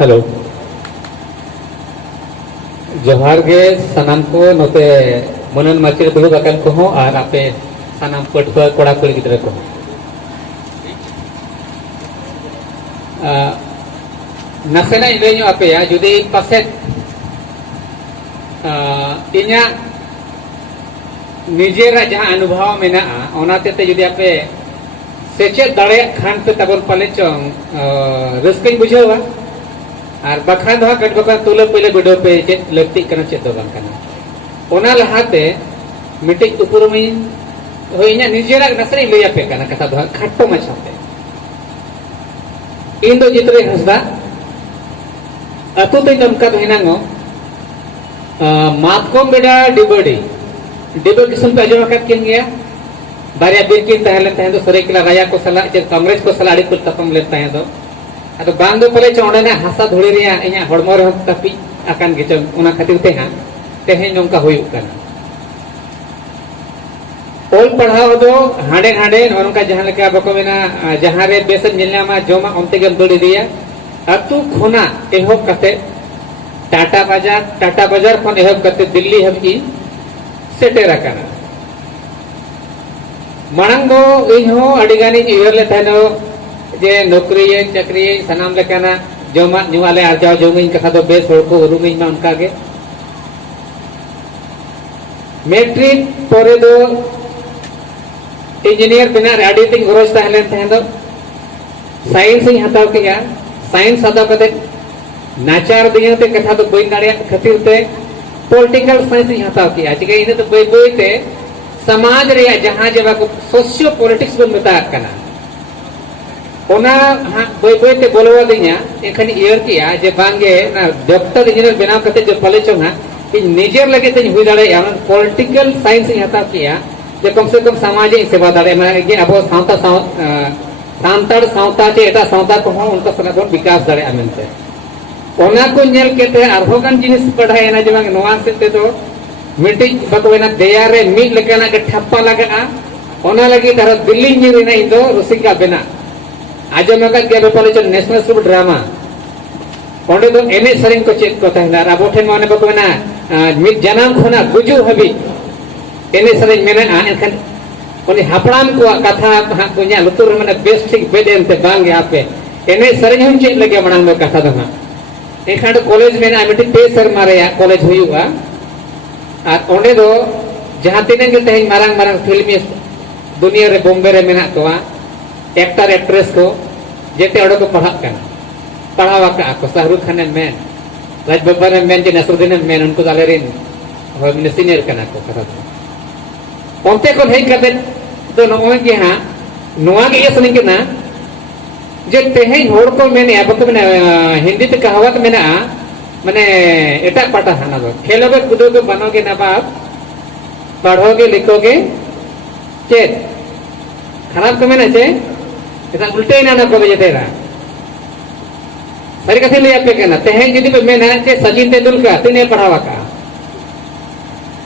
hello जोहार गे सनाम को नोते मनन माचिर दुलु बाकन को हो और आपे सनाम पटुआ कोड़ा कुड़ी गिद्रा को नसेना इलेन्यो आपे या जुदी पासेट इन्या निजेरा जहां अनुभव मेना ओनाते ते जुदी आपे सेचे दड़े खान पे तबन पाले चोंग रस्कई बुझावा और बखा दो कट बका तुले पहले वीडियो पे चेक लगती करना चेक दो करना ओना लहाते मिटिक उपरमी हो इन्या निजेरा नसरे लैया पे करना कथा दो खट्टो मचाते इन दो जितरे हंसदा अतु ते नमका हिनांगो मातकोम बेडा डिबडी डिबो किस्म पे अजमा कत किन गया बारिया बिरकिन तहले तहे दो सरेकला राया को सला चे कांग्रेस को सला अड़ी कुल तपम लेता है दो अतो बांग दो पले चौड़े ने हासा धुड़ी रिया इन्या हड़मो रे तपी आकान गे चम उना खातिर ते हां तेहे नोंका होयु काना ओल पढ़ाओ दो हांडे हांडे नोनका जहां लेका बको मेना जहां रे बेस मिलनामा जोमा ओंते गम दड़ी दिया अतु खोना एहोब कते टाटा बाजार खन एहोब कते दिल्ली हबी सेटेरा काना मांग दो इहो अडिगानी इयर ले तहनो जे नौकरी चाकरी सनाम लेकाना जोमा नुआले आरजाव जोंगिन कथा दो बेस होड़ को उरुमिन मा उनका गे मैट्रिक परे दो इंजीनियर बिना आडी तिंग गरज तहलेन तहन दो साइंस ही हताव किया साइंस हताव कते नाचार दिया ते कथा दो बई नाड़िया खातिर ते पॉलिटिकल साइंस ही हताव किया चिके इने तो बई बई ते समाज रे जहां जेबा को सोशियो पॉलिटिक्स बन मेता कना ओना बई बई ते बोलवा दिया एखन इयर किया जे बांगे ना डॉक्टर इंजीनियर बनाव कते जो पले चोंगा इन निजेर लगे ते हुई दाड़े या पॉलिटिकल साइंस ही हताव किया जे कम से कम समाज ही सेवा दाड़े माने जे अब सांताड़ सावता चे एटा सावता को हो उनका सना को विकास दाड़े आमेनते ओना को नेल केते आरहोगान जिनिस पढ़ाई ना जे बांग नोआ सेते तो मिटिक बकवेना दया रे मिट लेकाना के ठप्पा लगा ओना लगी तार दिल्ली निरी ना इंदो रुसिका बेना आजम का के बेपाले चल नेशनल स्कूल ड्रामा ओंडे दो एने सरिंग को चेक को तहना आबो ठेन माने बकवेना मिट जनाम खोना गुजु हबी एने सरिंग मेना एनखन ओनी हापड़ाम को कथा हा कुnya लुतुर माने बेस ठीक बेदेन ते बांगे आपे एने सरिंग हम चेक लगे मणांग दो कथा दो एखान कॉलेज मेना मिटिक पे सर मारे कॉलेज हुआ और ओंडे दो जहां तीन के तेज मारंग मारंग फिल्मी दुनिया रे बॉम्बे रे मेना तो एक्टर एक्ट्रेस को जेते ओडो को पढ़ावा का को शाहरुख खान मेन राज बब्बर मेन जे नसरुद्दीन मेन उनको दालेरिन होय मिने सीनियर कना को कथा ओंते को हेई कते तो नोय के हां नोआ के ये सनी के ना जे तेहे होड़ को मेने अब तो मेने हिंदी ते कहावत मेना माने एटा पाटा हाना दो खेलोगे कूदोगे बनोगे ना बाप पढ़ोगे लिखोगे चेत खराब को मेना चे इतना उल्टे ना ना को तेरा सरी कथी ले आपे कहना तेहे यदि पे मेना चे सचिन तेंदुलकर तिने पढ़ावा का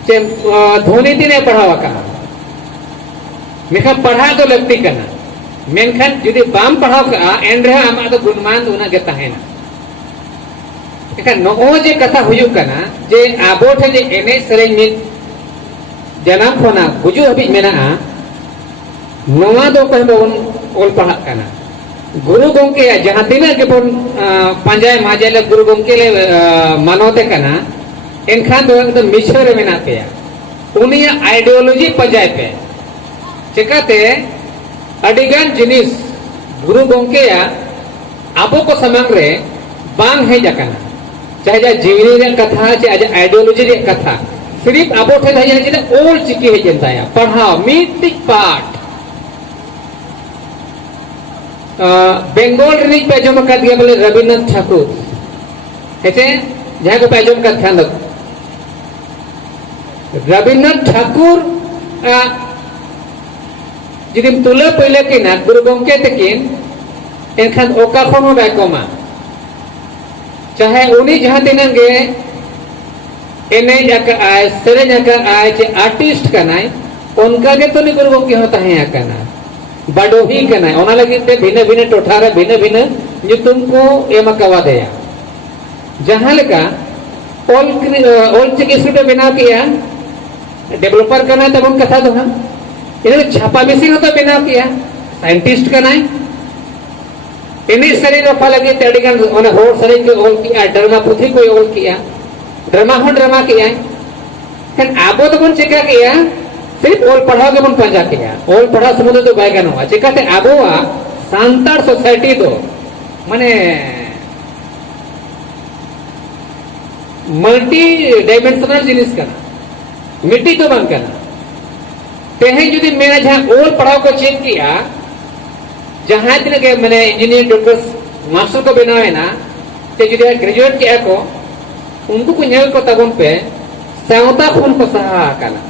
चे धोनी तिने पढ़ावा का मेखा पढ़ा तो लगती करना मेनखान यदि बाम पढ़ाव का एंड रे आमा तो गुणमान उना के तहेना नो जे कथा हुयु कना जे आबो ठे जे एने सरें मिट जनाम खोना गुजु हबी मेना नोआ दो को बोन ओल पढ़ा कना गुरु गोंके जहां तिना के बोन पांजाय माजेले गुरु गोंके ले मानोते कना एनखान दो एकदम मिश्र मेना पे उनिया आइडियोलॉजी पंजाय पे चिकाते अडिगान जिनिस गुरु गोंके आबो को समंग रे बांग है जकना चाहे जा जीवनी रे कथा चाहे आइडियोलॉजी रे कथा सिर्फ आबो ठे है जे ओल चिकी है जनताया पढ़ाओ मीटिक पाठ बेंगल रे पे जम कर दिया बोले रविन्द्रनाथ ठाकुर हेते जहां को पे जम कर ध्यान रख रविन्द्रनाथ ठाकुर जिदिम तुले पहले किना गुरु गोंके तकिन एनखान ओका खनो बायकोमा चाहे उन्हीं जहां तीन गे एने जाकर आए सेरे जाकर आए चे आर्टिस्ट कनाय उनका के तो नहीं गुरु गोंके होता है कना बडोही कनाय ओना लगी ते भिन्न भिन्न टोठा रे भिन्न भिन्न जो तुमको एम कवा देया जहां लेका ऑल चिकी स्टूडियो बनाव किया डेवलपर करना तब कथा दो हाँ इन्हें छापा मेसिन तो बनाव किया साइंटिस्ट करना इन्हें शरीर रफा लगे तेड़ीगन उन्हें होड़ शरीर के ओल किया ड्रामा पुथी को ओल किया ड्रामा किया kan abo तो बन चिका किया सिर्फ ओल पढ़ाओ के बन पंजा किया ओल पढ़ा समुद्र तो बाय गन हुआ चिकाते abo आ सांतार सोसाइटी तो माने मल्टी डायमेंशनल जिनिस करना मिट्टी तो बन करना तेहे जुदी मेरा जहां ओल पढ़ाओ को चेक किया जहां दिन के मैंने इंजीनियर डॉक्टर मास्टर को बनावे ना ते जुदी ग्रेजुएट किया को उनको को नेल को तबन पे सावता खून को सहा करना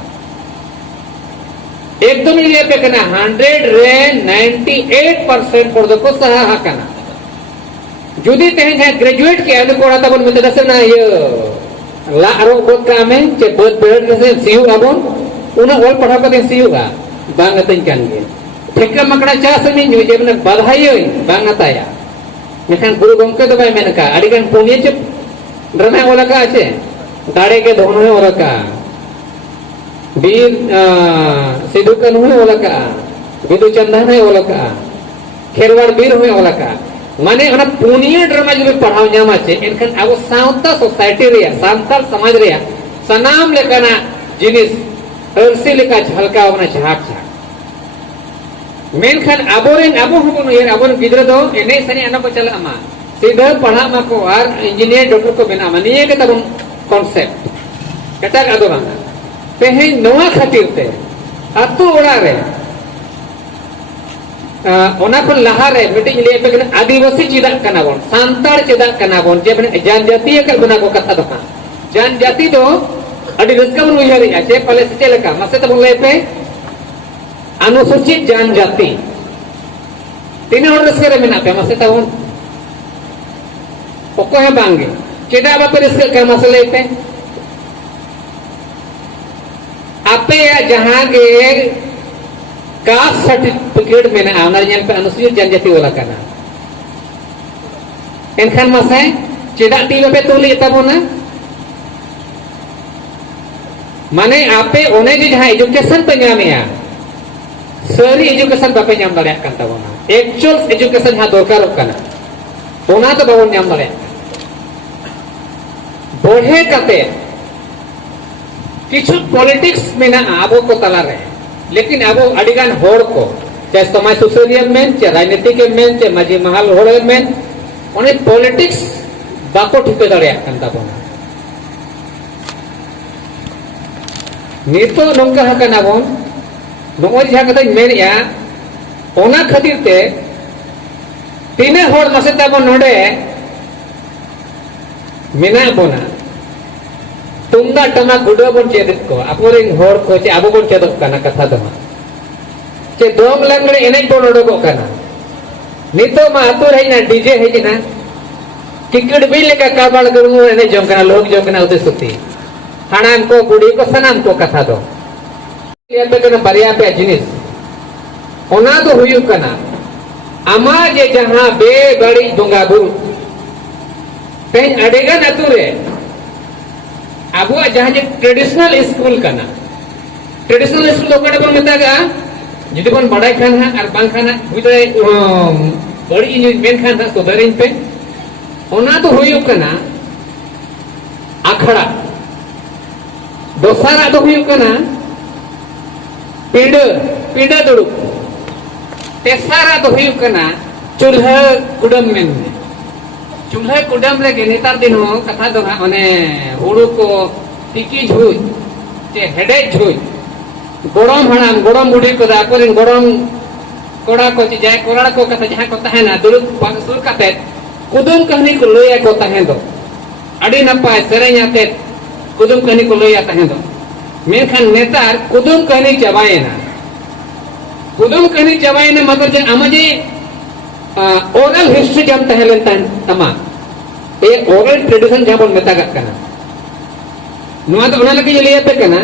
एकदम ये पे करना 100 रे 98% पर को सहा करना जुदी तेहे जहां ग्रेजुएट किया तो कोड़ा तबन में दस ना ये ला आरो बोत का में चे बोत बेड से सीयू अबन उना ओल पढ़ा को सीयू गा बांग तन कान गे ठेका मकड़ा चास में जो जे बने बधाई बांग ताया मेखान गुरु गमके तो बाय मेनका अडिगन पुण्य चे ड्रामा ओला का आछे दाड़े के दोनों है ओला का वीर सिद्धू कनु है ओला का विदु चंदन है ओला का खेरवाड़ वीर है ओला का माने ओना पुण्य ड्रामा जो पढ़ाव ᱧᱟᱢᱟ चे एनखान अब सावता सोसाइटी रे सांताल समाज रे सनाम लेकाना जिनिस हरसी लेका झलका ओना झाक झाक मेनखान अबोरेन अबो हबो यार अबोन गिदरा दो एने सने अना को चला मा सीधा पढ़ा मा को आर इंजीनियर डॉक्टर को बना मा निये के तबन कॉन्सेप्ट कटाक आदो बंगा तेहे नवा खातिर ते अतु ओड़ा रे ओना को लहा रे मिटे ले पे आदिवासी चिदा कना बोन सांतार चिदा कना बोन जे बने जनजातीय का बना को कथा दो जनजाति दो अडी रस्का बन उयहरी आचे पले से चलेका मसे तबन ले पे अनुसूचित जनजाति तीन और रस्के रे मेना पे मसे तबन ओको है बांगे चेदा बापे रस्के का मसले पे आपे या जहां के कास्ट सर्टिफिकेट में ना आना पे अनुसूचित जनजाति वाला करना एनखान मसे चेदा टी बापे तुली तबना माने आपे ओने जे जहां एजुकेशन पे ᱧᱟᱢᱮᱭᱟ सरी एजुकेशन बापे ᱧᱟᱢ दाᱲेᱭᱟᱜ ᱠᱟᱱ ᱛᱟᱵᱚᱱᱟ एक्चुअल एजुकेशन जहां दरकारᱚᱜ ᱠᱟᱱᱟ ओना तो बाबन ᱧᱟᱢ दाड़ेᱭᱟᱜ बढ़े कते किछु पॉलिटिक्स में ना आबो को तला रहे लेकिन आबो अडिगान होड़ को चाहे समाज सुसरिया में चाहे राजनीतिक में चाहे माजी महल होड़ में ओने पॉलिटिक्स बाको ठिके दाड़ेयाग कान ताबोना नितो नोंका हकना बोन नोय जहां कथा मेनिया ओना खातिर ते तीने होड़ मसे ताबोन नोडे मेना बोना तुमदा टमा गुडो बन चेदत को अपोरिन होड़ को चे आबो बन चेदत काना कथा दमा चे दोम लंगड़े एने बन ओडो काना नितो मा आतुर हेना डीजे हेना टिकट बिल का काबाल गरमु एने जों काना लोग जों काना उते सुती हानाम को गुडी को सनाम को कथा दो ये पे कना बरिया पे जिनिस ओना तो हुयु कना आमा जे जहां बे बड़ी दोंगा बुरु तेज अडेगन अतुरे अब जहां जे ट्रेडिशनल स्कूल कना ट्रेडिशनल स्कूल तो कड़े बन मेतागा जुदी बन बड़ाई खान है और बांग खाना हुइते बड़ी इन मेन खान है सुधरिन पे ओना तो हुयु कना अखड़ा दोसारा तो हुयु कना पीड़ा दुड़ुक तेसारा तो हुयु कना चूल्हा कुडम में चूल्हा कुडम रे नेतार दिन हो कथा दो ओने हुड़ू को टिकी झुज चे हेडे झुज गोड़म हणाम गोड़म बुढ़ी को दाकोरिन गोड़म कोड़ा को जाय कोड़ा को कथा जहां को तहना दुरुक पासुर काते कुदुम कहानी को लया को तहन दो अड़ी नपाय सेरेኛते कुदुम कहानी को लया तहन दो मेनखान नेतार कुदुम कहानी चबायना कुदुम कहानी चबायना मतलब जे आमाजे ओरल हिस्ट्री जम तहलेन तमा ए ओरल ट्रेडिशन जहां मेतागत कना नुआ तो ओना लगे लया पे कना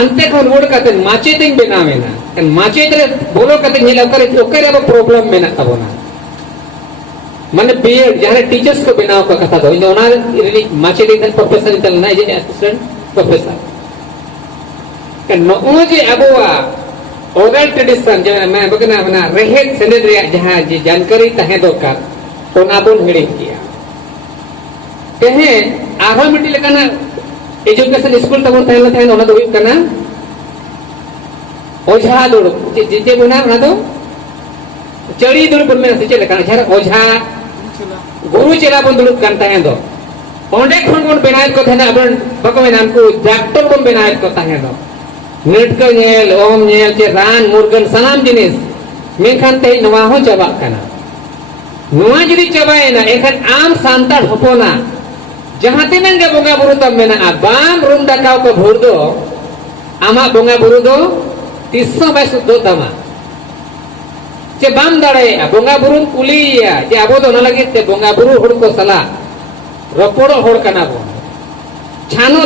अंते को रोड काते माचे तिन बनावेना कन माचे तले बोलो काते नेला करे ओकरे अब प्रॉब्लम मेना तबोना माने बीएड जहां टीचर्स को बनाव का कथा दो इन ओना रिली माचेडी तन प्रोफेसर तन ना जे असिस्टेंट प्रोफेसर के नो जे अबुआ ओरल ट्रेडिशन जे मैं बगना बना रहेत सेलेड रे जहां जे जानकारी तहे दरकार ओना बोन हिड़ी किया कहे आरो मिटी लेकना एजुकेशन स्कूल तबन तहला तहन ओना दो कना ओझा दुड़ जे जे बना ना दो चढ़ी दुड़ बन में से चले कना जहां ओझा गुरु चेला बन दुड़ कन तहे दो ओंडे खन बन बनायत को तहना अपन बको नाम को डॉक्टर बन बनायत को तहे दो नेट को नेल ओम नेल चे रान मुर्गन सनाम जिनिस मेखान ते नवा हो चबा कना नवा जदी चबायना एखन आम सांतार हपोना जहां तिनंग गे बोंगा बुरु तब मेना बाम रुम दाकाव को भोर दो आमा बोंगा बुरु दो 300 बाय सुद्दो तमा चे बाम दाड़े बोंगा बुरु कुलिया जे आबो दो न लगे ते बोंगा बुरु होड़ को सला रपोड़ो होड़ कना बो छानो